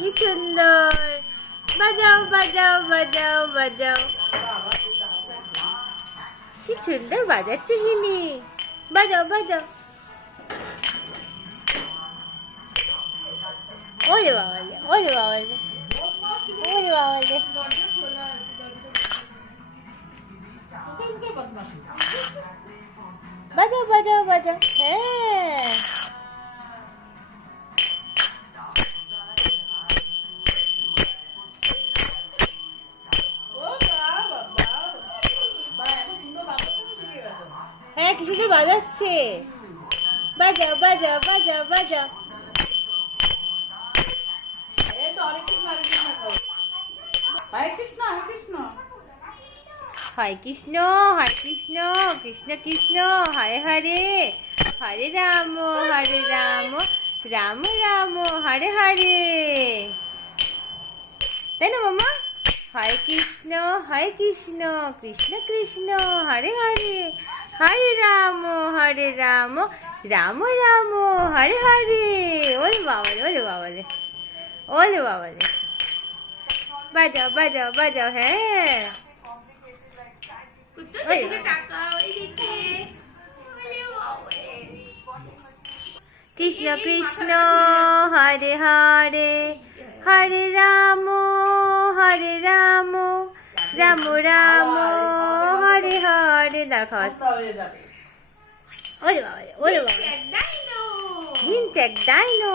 কি সুন্দর বাজাও বাজাও বাজাও বাজাও কি সুন্দর বাজাচ্ছে গিনি বাজাও বাজাও ওরে বাবা রে ওরে বাবা রে ওরে বাবা রে বাজাও বাজাও বাজাও হ্যাঁ হ্যাঁ কিছু তো বাজাচ্ছে। বাজাও বাজাও বাজাও বাজাও। হরে কৃষ্ণ হরে কৃষ্ণ। হরে কৃষ্ণ হরে কৃষ্ণ কৃষ্ণ কৃষ্ণ হরে হরে। হরে রাম হরে রাম রাম রাম হরে হরে। তাই না মামা? হরে কৃষ্ণ হরে কৃষ্ণ কৃষ্ণ কৃষ্ণ হরে হরে। হরে রাম হরে রাম রাম রাম, হরে হরে। ওলে বাবা ওলে বাবা রে ওলে বাবা রে বাজাও বাজাও বাজাও হ্যাঁ। কৃষ্ণ কৃষ্ণ, হরে হরে হরে রাম হরে রাম রাম রাম। দেখো হয়ে যাবে। ওরে বাবা রে, ওরে বাবা দিন চেক ডাইনো